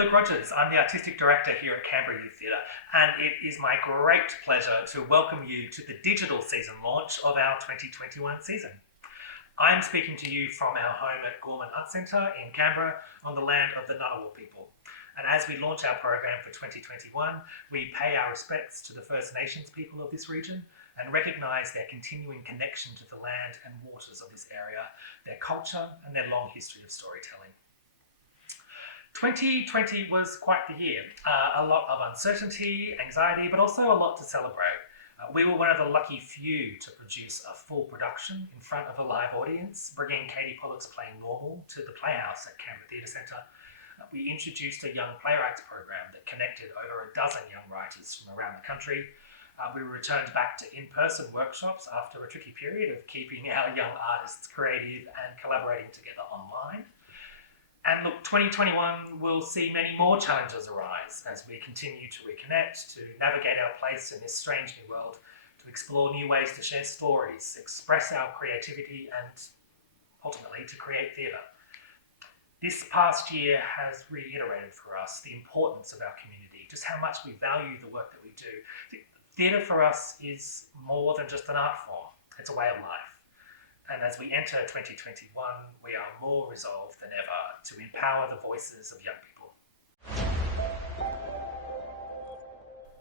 Luke Rogers. I'm the Artistic Director here at Canberra Youth Theatre, and it is my great pleasure to welcome you to the digital season launch of our 2021 season. I'm speaking to you from our home at Gorman Art Centre in Canberra on the land of the Ngunnawal people. And as we launch our program for 2021, we pay our respects to the First Nations people of this region and recognise their continuing connection to the land and waters of this area, their culture and their long history of storytelling. 2020 was quite the year. A lot of uncertainty, anxiety, but also a lot to celebrate. We were one of the lucky few to produce a full production in front of a live audience, bringing Katie Pollock's play Normal to the Playhouse at Canberra Theatre Centre. We introduced a young playwrights program that connected over a dozen young writers from around the country. We returned back to in-person workshops after a tricky period of keeping our young artists creative and collaborating together online. And look, 2021 will see many more challenges arise as we continue to reconnect, to navigate our place in this strange new world, to explore new ways to share stories, express our creativity, and ultimately to create theatre. This past year has reiterated for us the importance of our community, just how much we value the work that we do. Theatre for us is more than just an art form, it's a way of life. And as we enter 2021, we are more resolved than ever to empower the voices of young people.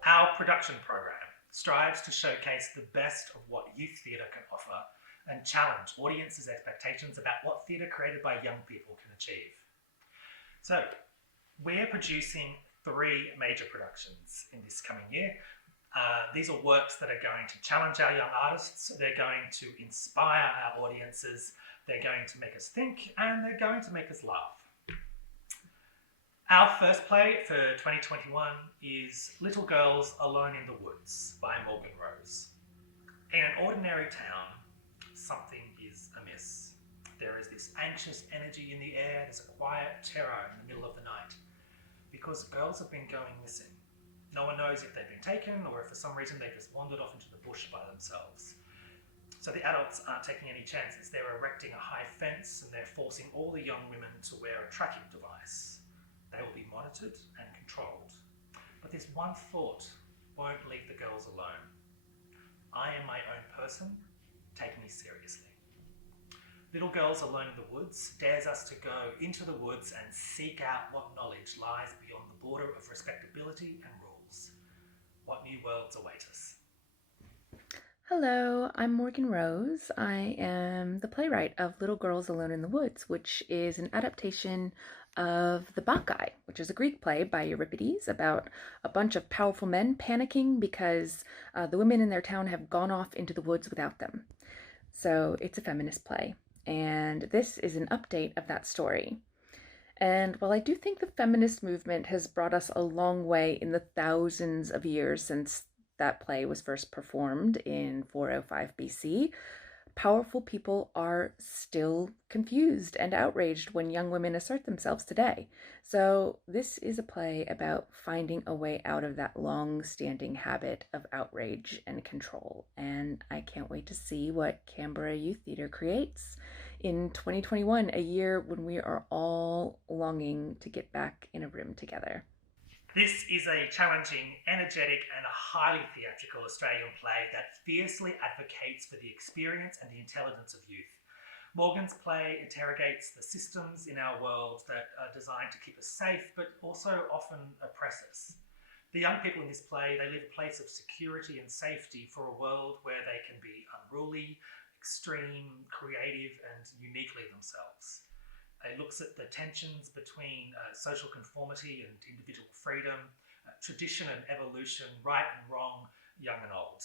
Our production program strives to showcase the best of what youth theatre can offer and challenge audiences' expectations about what theatre created by young people can achieve. So, we're producing 3 major productions in this coming year. These are works that are going to challenge our young artists, they're going to inspire our audiences, they're going to make us think, and they're going to make us laugh. Our first play for 2021 is Little Girls Alone in the Woods by Morgan Rose. In an ordinary town, something is amiss. There is this anxious energy in the air, there's a quiet terror in the middle of the night, because girls have been going missing. No one knows if they've been taken or if for some reason they've just wandered off into the bush by themselves. So the adults aren't taking any chances. They're erecting a high fence and they're forcing all the young women to wear a tracking device. They will be monitored and controlled. But this one thought won't leave the girls alone. I am my own person, take me seriously. Little Girls Alone in the Woods dares us to go into the woods and seek out what knowledge lies beyond the border of respectability and rules. What new worlds await us? Hello, I'm Morgan Rose. I am the playwright of Little Girls Alone in the Woods, which is an adaptation of the Bacchae, which is a Greek play by Euripides about a bunch of powerful men panicking because the women in their town have gone off into the woods without them. So it's a feminist play, and this is an update of that story. And while I do think the feminist movement has brought us a long way in the thousands of years since that play was first performed in 405 BC, powerful people are still confused and outraged when young women assert themselves today. So this is a play about finding a way out of that long-standing habit of outrage and control. And I can't wait to see what Canberra Youth Theatre creates in 2021, a year when we are all longing to get back in a room together. This is a challenging, energetic and highly theatrical Australian play that fiercely advocates for the experience and the intelligence of youth. Morgan's play interrogates the systems in our world that are designed to keep us safe, but also often oppress us. The young people in this play, they live a place of security and safety for a world where they can be unruly, extreme, creative and uniquely themselves. It looks at the tensions between social conformity and individual freedom, tradition and evolution, right and wrong, young and old.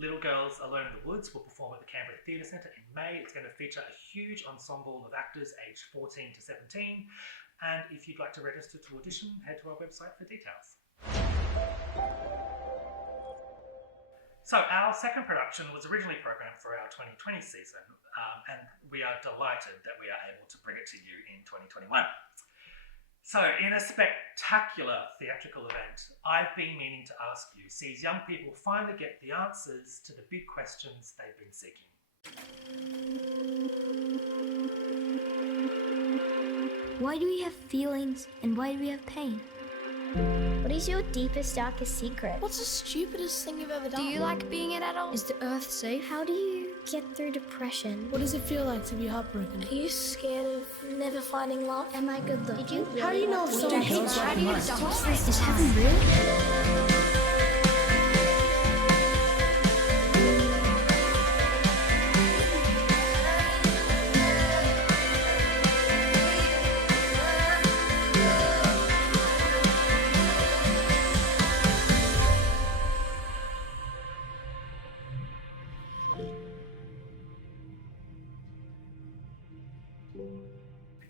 Little Girls Alone in the Woods will perform at the Canberra Theatre Centre in May. It's going to feature a huge ensemble of actors aged 14 to 17. And if you'd like to register to audition, head to our website for details. So our second production was originally programmed for our 2020 season, and we are delighted that we are able to bring it to you in 2021. So in a spectacular theatrical event, I've Been Meaning to Ask You sees young people finally get the answers to the big questions they've been seeking. Why do we have feelings and why do we have pain? What is your deepest, darkest secret? What's the stupidest thing you've ever done? Do you like being an adult? Is the earth safe? How do you get through depression? What does it feel like to be heartbroken? Are you scared of never finding love? Am I good looking? Did you How do you know if someone hates you? How do you Is heaven real?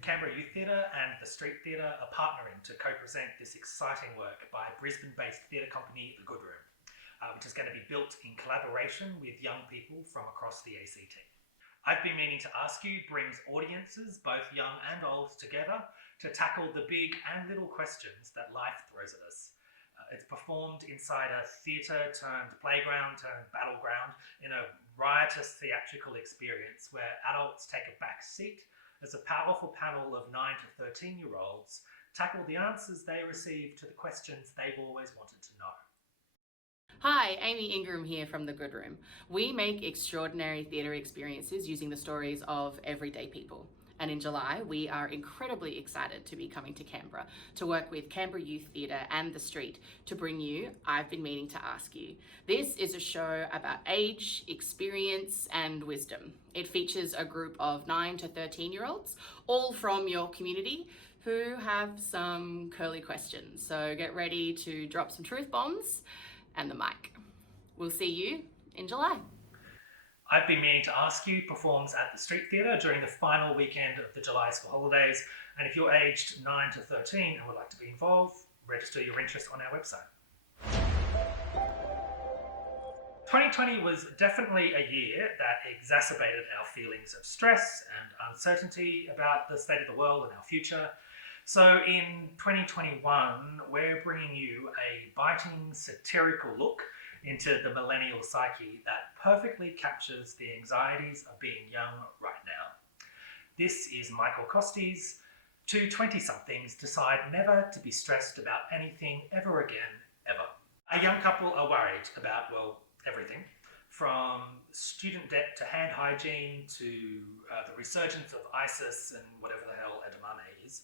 Canberra Youth Theatre and the Street Theatre are partnering to co-present this exciting work by Brisbane-based theatre company The Good Room, which is going to be built in collaboration with young people from across the ACT. I've Been Meaning to Ask You brings audiences, both young and old, together to tackle the big and little questions that life throws at us. It's performed inside a theatre turned playground turned battleground in a riotous theatrical experience where adults take a back seat as a powerful panel of 9 to 13-year-olds tackle the answers they receive to the questions they've always wanted to know. Hi, Amy Ingram here from The Good Room. We make extraordinary theatre experiences using the stories of everyday people. And in July, we are incredibly excited to be coming to Canberra to work with Canberra Youth Theatre and The Street to bring you I've Been Meaning to Ask You. This is a show about age, experience, and wisdom. It features a group of 9 to 13-year-olds, all from your community, who have some curly questions. So get ready to drop some truth bombs and the mic. We'll see you in July. I've Been Meaning to Ask You performs at the Street Theatre during the final weekend of the July school holidays. And if you're aged 9 to 13 and would like to be involved, register your interest on our website. 2020 was definitely a year that exacerbated our feelings of stress and uncertainty about the state of the world and our future. So in 2021, we're bringing you a biting, satirical look into the millennial psyche that perfectly captures the anxieties of being young right now. This is Michael Costi's Two 20-somethings decide never to be stressed about anything ever again, ever. A young couple are worried about, well, everything, from student debt to hand hygiene to the resurgence of ISIS and whatever the hell edamame is.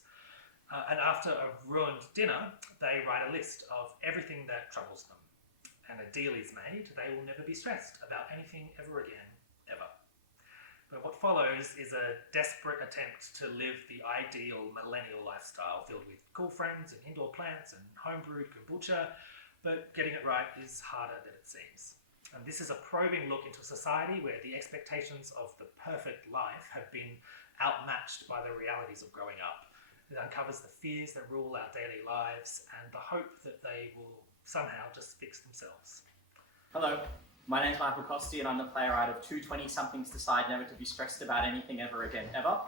And after a ruined dinner, they write a list of everything that troubles them. And a deal is made, they will never be stressed about anything ever again, ever. But what follows is a desperate attempt to live the ideal millennial lifestyle filled with cool friends and indoor plants and homebrewed kombucha, but getting it right is harder than it seems. And this is a probing look into a society where the expectations of the perfect life have been outmatched by the realities of growing up. It uncovers the fears that rule our daily lives and the hope that they will somehow just fix themselves. Hello, my name's Michael Costi and I'm the playwright of Two 20-somethings decide never to be stressed about anything ever again, ever.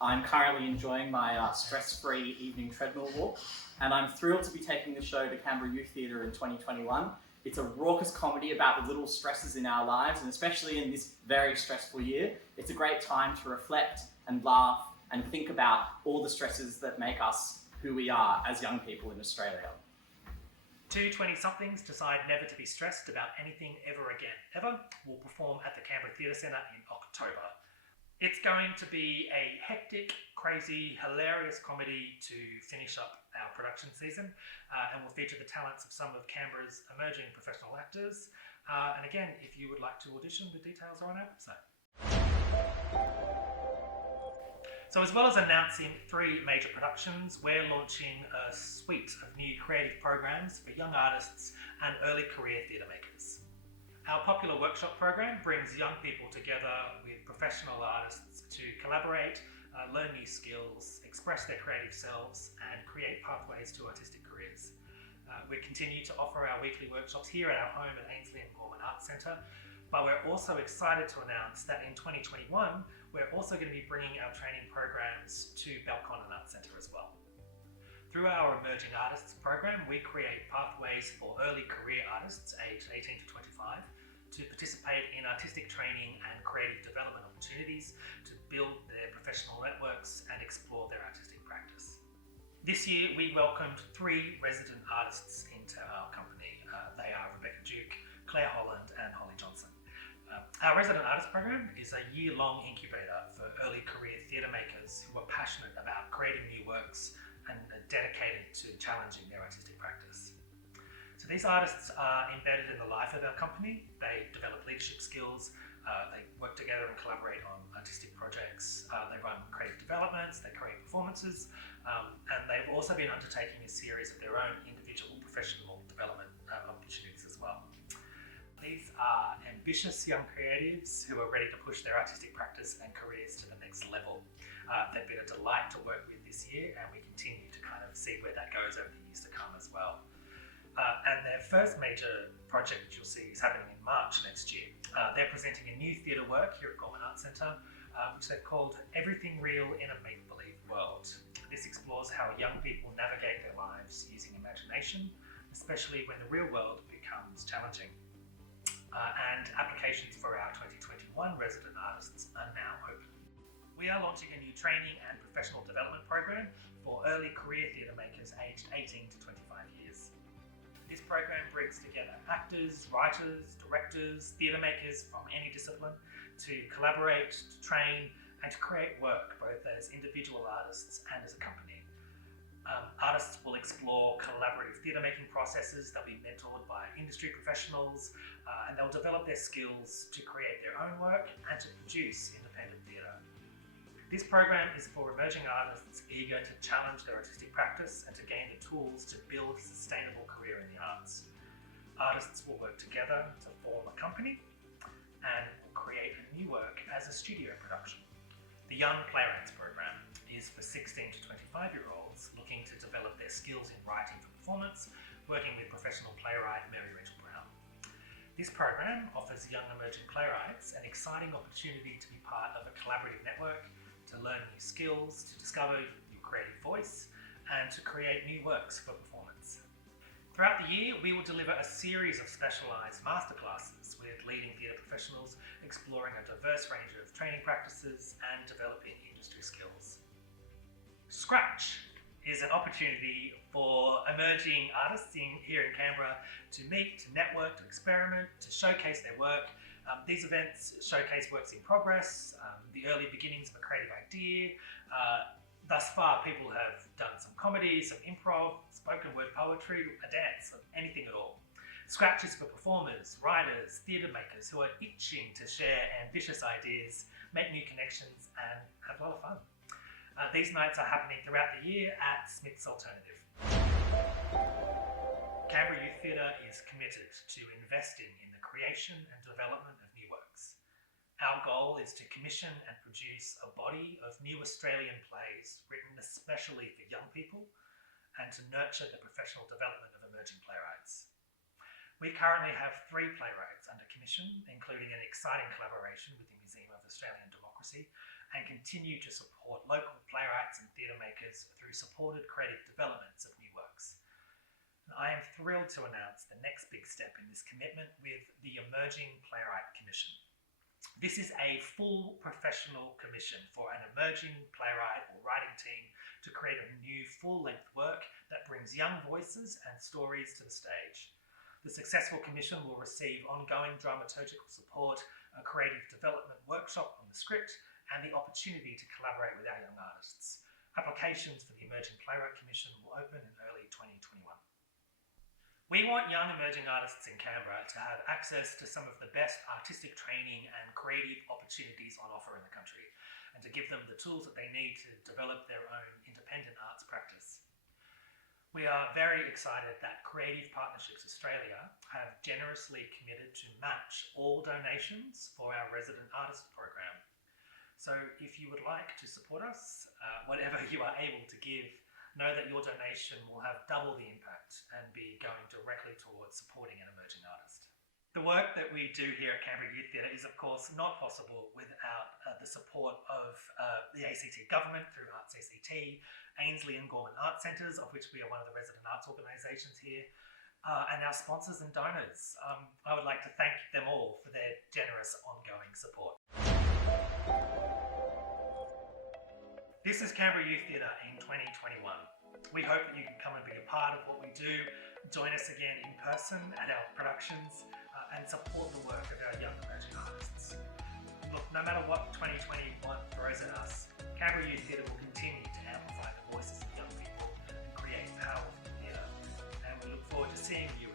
I'm currently enjoying my stress-free evening treadmill walk, and I'm thrilled to be taking the show to Canberra Youth Theatre in 2021. It's a raucous comedy about the little stresses in our lives, and especially in this very stressful year, it's a great time to reflect and laugh and think about all the stresses that make us who we are as young people in Australia. Two 20-somethings decide never to be stressed about anything ever again, ever will perform at the Canberra Theatre Centre in October. It's going to be a hectic, crazy, hilarious comedy to finish up our production season and will feature the talents of some of Canberra's emerging professional actors. And again, if you would like to audition, the details are on our website. So as well as announcing 3 major productions, we're launching a suite of new creative programs for young artists and early career theatre makers. Our popular workshop program brings young people together with professional artists to collaborate, learn new skills, express their creative selves, and create pathways to artistic careers. We continue to offer our weekly workshops here at our home at Ainslie and Gorman Arts Centre, but we're also excited to announce that in 2021, we're also going to be bringing our training programs to Belconnen Arts Centre as well. Through our Emerging Artists program, we create pathways for early career artists aged 18 to 25 to participate in artistic training and creative development opportunities to build their professional networks and explore their artistic practice. This year we welcomed 3 resident artists into our company. They are Rebecca Duke, Claire Holland and Holly Johnson. Our resident artist program is a year-long incubator for early career theatre makers who are passionate about creating new works and are dedicated to challenging their artistic practice. So these artists are embedded in the life of our company. They develop leadership skills, they work together and collaborate on artistic projects, they run creative developments, they create performances, and they've also been undertaking a series of their own individual professional development opportunities as well. These are ambitious young creatives who are ready to push their artistic practice and careers to the next level. They've been a delight to work with this year, and we continue to kind of see where that goes over the years to come as well. And their first major project, which you'll see, is happening in March next year. They're presenting a new theatre work here at Gorman Arts Centre, which they've called Everything Real in a Make-Believe World. This explores how young people navigate their lives using imagination, especially when the real world becomes challenging. And applications for our 2021 resident artists are now open. We are launching a new training and professional development program for early career theatre makers aged 18 to 25 years. This program brings together actors, writers, directors, theatre makers from any discipline to collaborate, to train, and to create work both as individual artists and as a company. Artists will explore collaborative theatre making processes. They'll be mentored by industry professionals, and they'll develop their skills to create their own work and to produce independent theatre. This program is for emerging artists eager to challenge their artistic practice and to gain the tools to build a sustainable career in the arts. Artists will work together to form a company and will create a new work as a studio production. The Young Playwrights program is for 16 to 25-year-olds looking to develop their skills in writing for performance, working with professional playwright Mary Rachel Brown. This program offers young emerging playwrights an exciting opportunity to be part of a collaborative network, to learn new skills, to discover your creative voice, and to create new works for performance. Throughout the year, we will deliver a series of specialised masterclasses with leading theatre professionals exploring a diverse range of training practices and developing industry skills. Scratch is an opportunity for emerging artists here in Canberra to meet, to network, to experiment, to showcase their work. These events showcase works in progress, the early beginnings of a creative idea. Thus far, people have done some comedy, some improv, spoken word poetry, a dance, anything at all. Scratch is for performers, writers, theatre makers who are itching to share ambitious ideas, make new connections, and have a lot of fun. These nights are happening throughout the year at Smith's Alternative. Canberra Youth Theatre is committed to investing in the creation and development of new works. Our goal is to commission and produce a body of new Australian plays written especially for young people and to nurture the professional development of emerging playwrights. We currently have 3 playwrights under commission, including an exciting collaboration with the Museum of Australian Democracy, and continue to support local playwrights and theatre makers through supported creative developments of new works. And I am thrilled to announce the next big step in this commitment with the Emerging Playwright Commission. This is a full professional commission for an emerging playwright or writing team to create a new full-length work that brings young voices and stories to the stage. The successful commission will receive ongoing dramaturgical support, a creative development workshop on the script, and the opportunity to collaborate with our young artists. Applications for the Emerging Playwright Commission will open in early 2021. We want young emerging artists in Canberra to have access to some of the best artistic training and creative opportunities on offer in the country, and to give them the tools that they need to develop their own independent arts practice. We are very excited that Creative Partnerships Australia have generously committed to match all donations for our resident artist program. So if you would like to support us, whatever you are able to give, know that your donation will have double the impact and be going directly towards supporting an emerging artist. The work that we do here at Canberra Youth Theatre is of course not possible without the support of the ACT government through Arts ACT, Ainslie and Gorman Arts Centres, of which we are one of the resident arts organisations here, and our sponsors and donors. I would like to thank them all for their generous ongoing support. This is Canberra Youth Theatre in 2021. We hope that you can come and be a part of what we do, join us again in person at our productions, and support the work of our young emerging artists. Look, no matter what 2021 throws at us, Canberra Youth Theatre will continue to amplify the voices of young people and create powerful theatre. And we look forward to seeing you